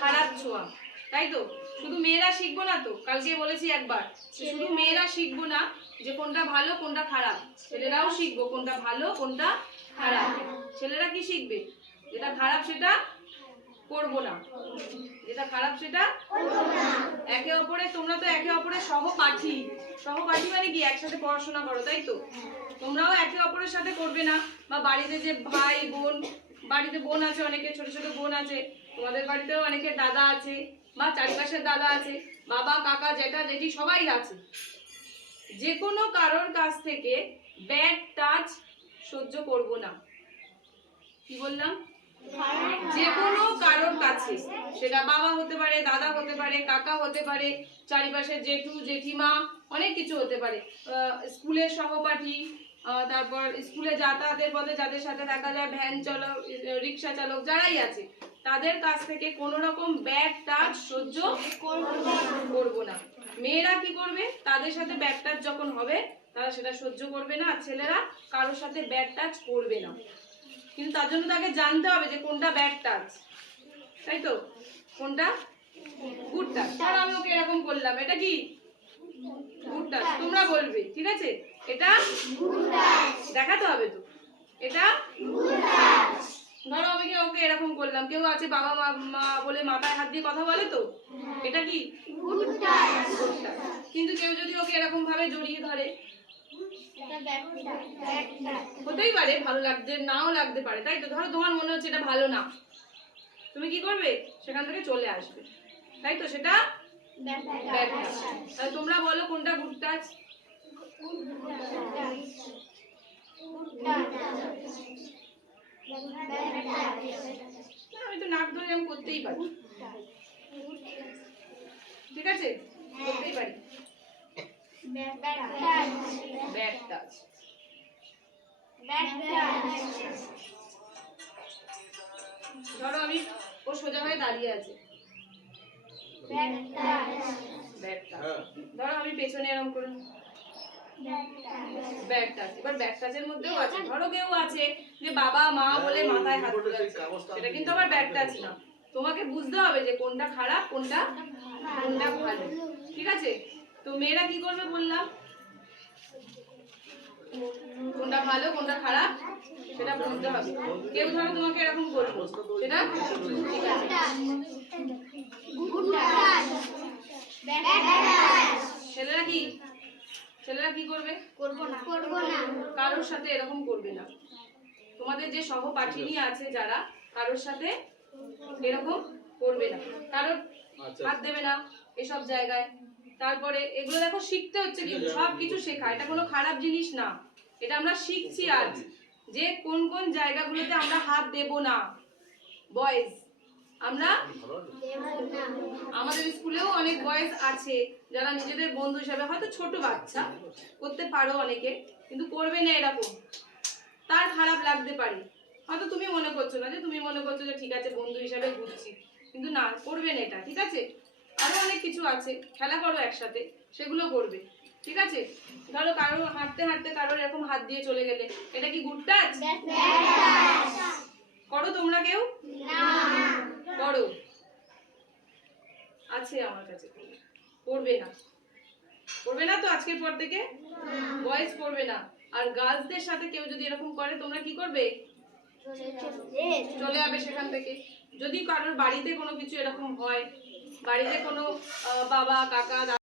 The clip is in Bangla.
খারাপ ছোঁয়া। তাই তো? শুধু মেয়েরা শিখব না তো? কালকে বলেছি একবার শুধু মেয়েরা শিখব না যে কোনটা ভালো কোনটা খারাপ। ছেলেরাও শিখব কোনটা ভালো কোনটা খারাপ। ছেলেরা কি শিখবে? যেটা খারাপ সেটা করব না। যেটা খারাপ সেটা একে অপরে তোমরা তো একে অপরের সহপাঠী। সহপাঠী মানে কি? একসাথে পড়াশোনা করো তাই তো? তোমরাও একে অপরের সাথে করবে না। বা বাড়িতে যে ভাই বোন বাড়িতে বোন আছে অনেকে ছোট ছোট বোন আছে। তোমাদের বাড়িতেও অনেকের দাদা আছে, বা চারিপাশের দাদা আছে, বাবা, কাকা, জেঠা, জেঠি, সবাই আছে। যে কোনো কারোর কাছ থেকে ব্যাড টাচ সহ্য করব না। কি বললাম? যে কোনো কারোর কাছে, সেটা বাবা হতে পারে, দাদা হতে পারে, কাকা হতে পারে চারিপাশের জেঠু, জেঠিমা, অনেক কিছু হতে পারে। স্কুলের সহপাঠী তারপর স্কুলে যাতায়াতের পথে যাদের সাথে দেখা যায়, ভ্যান চালক, রিক্সা চালক যারাই আছে, তাদের কাছ থেকে কোনো রকম ব্যাড টাচ সহ্য করব না মেয়েরা কি করবে? তাদের সাথে ব্যাড টাচ যখন হবে, তারা সেটা সহ্য করবে না ছেলেরা কারোর সাথে ব্যাড টাচ করবে না। কিন্তু তার জন্য তাকে জানতে হবে যে কোনটা ব্যাড টাচ তাই তো? কোনটা? Good touch. আমি ওকে এরকম করলাম। এটা কি? Good touch. তোমরা বলবে, ঠিক আছে? এটা দেখাতে হবে তো। এটা ধরো আমি কি ওকে এরকম করলাম? কেউ আছে বাবা মা মা বলে মাথায় হাত দিয়ে কথা বলে তো? এটা কি? কিন্তু কেউ যদি ওকে এরকম ভাবে জড়িয়ে ধরে? হতেই পারে ভালো লাগতে নাও লাগতে পারে তাই তো? ধরো তোমার মনে হচ্ছে এটা ভালো না। তুমি কি করবে? সেখান থেকে চলে আসবে। তাই তো? সেটা তাহলে তোমরা বলো কোনটা গুড টাচ আমি তো নাক ধরে আমি করতেই পারি। ঠিক আছে? করতেই পারি। ব্যাড টাচ ধরো আমি ও সোজা হয়ে দাঁড়িয়ে আছে। ব্যাড টাচ ধরো আমি পেছনে এরকম করে। ব্যাড টাচ এবার ব্যাড টাচের মধ্যেও আছে। ধরো কেউ আছে যে বাবা মা বলে মাথায় হাত তুলেছে। সেটা কিন্তু আবার ব্যাড টাচ না তোমাকে বুঝতে হবে যে কোনটা খারাপ কোনটা কোনটা ভালো। ঠিক আছে? তো মেয়েরা কি করবে বললাম? কোনটা ভালো কোনটা খারাপ সেটা বুঝতে হবে। কেউ ধরো তোমাকে এরকম করব সেটা ঠিক ছেলেরা কি? ছেলেরা কি করবে? কারোর সাথে এরকম করবে না। তোমাদের যে সহপাঠিনী আছে। যারা কারোর সাথে এরকম করবে না। কারোর হাত দেবে না এসব জায়গায়। তারপরে এগুলো দেখো শিখতে হচ্ছে কিন্তু সব কিছু শেখা। এটা কোনো খারাপ জিনিস না। এটা আমরা শিখছি আজ। যে কোন কোন জায়গাগুলোতে আমরা হাত দেব না। বয়েজ। আমরা আমাদের স্কুলেও অনেক বয়েজ আছে যারা নিজেদের বন্ধু হিসাবে হয়তো ছোট বাচ্চা করতে পারো অনেকে, কিন্তু করবে না এরকম। তার খারাপ লাগতে পারে। হয়তো তুমি মনে করছ না যে তুমি মনে করছ যে ঠিক আছে, বন্ধু হিসাবে ঘুরছি, কিন্তু না, করবে না এটা, ঠিক আছে? আরও অনেক কিছু আছে, খেলা করো একসাথে, সেগুলো করবে, ঠিক আছে? ধরো কারও হাঁটতে হাঁটতে কারোর এরকম হাত দিয়ে চলে গেলে, এটা কি গুড টাচ করো তোমরা কেউ করো আছে আমার কাছে। পড়বে না। পড়বে না তো আজকের পর থেকে? বয়েজ পড়বে না। আর গার্লসদের সাথে কেউ যদি এরকম করে, তোমরা কি করবে? চলে যাবে সেখান থেকে। যদি কারোর বাড়িতে কোনো কিছু এরকম হয়, বাড়িতে কোনো বাবা, কাকা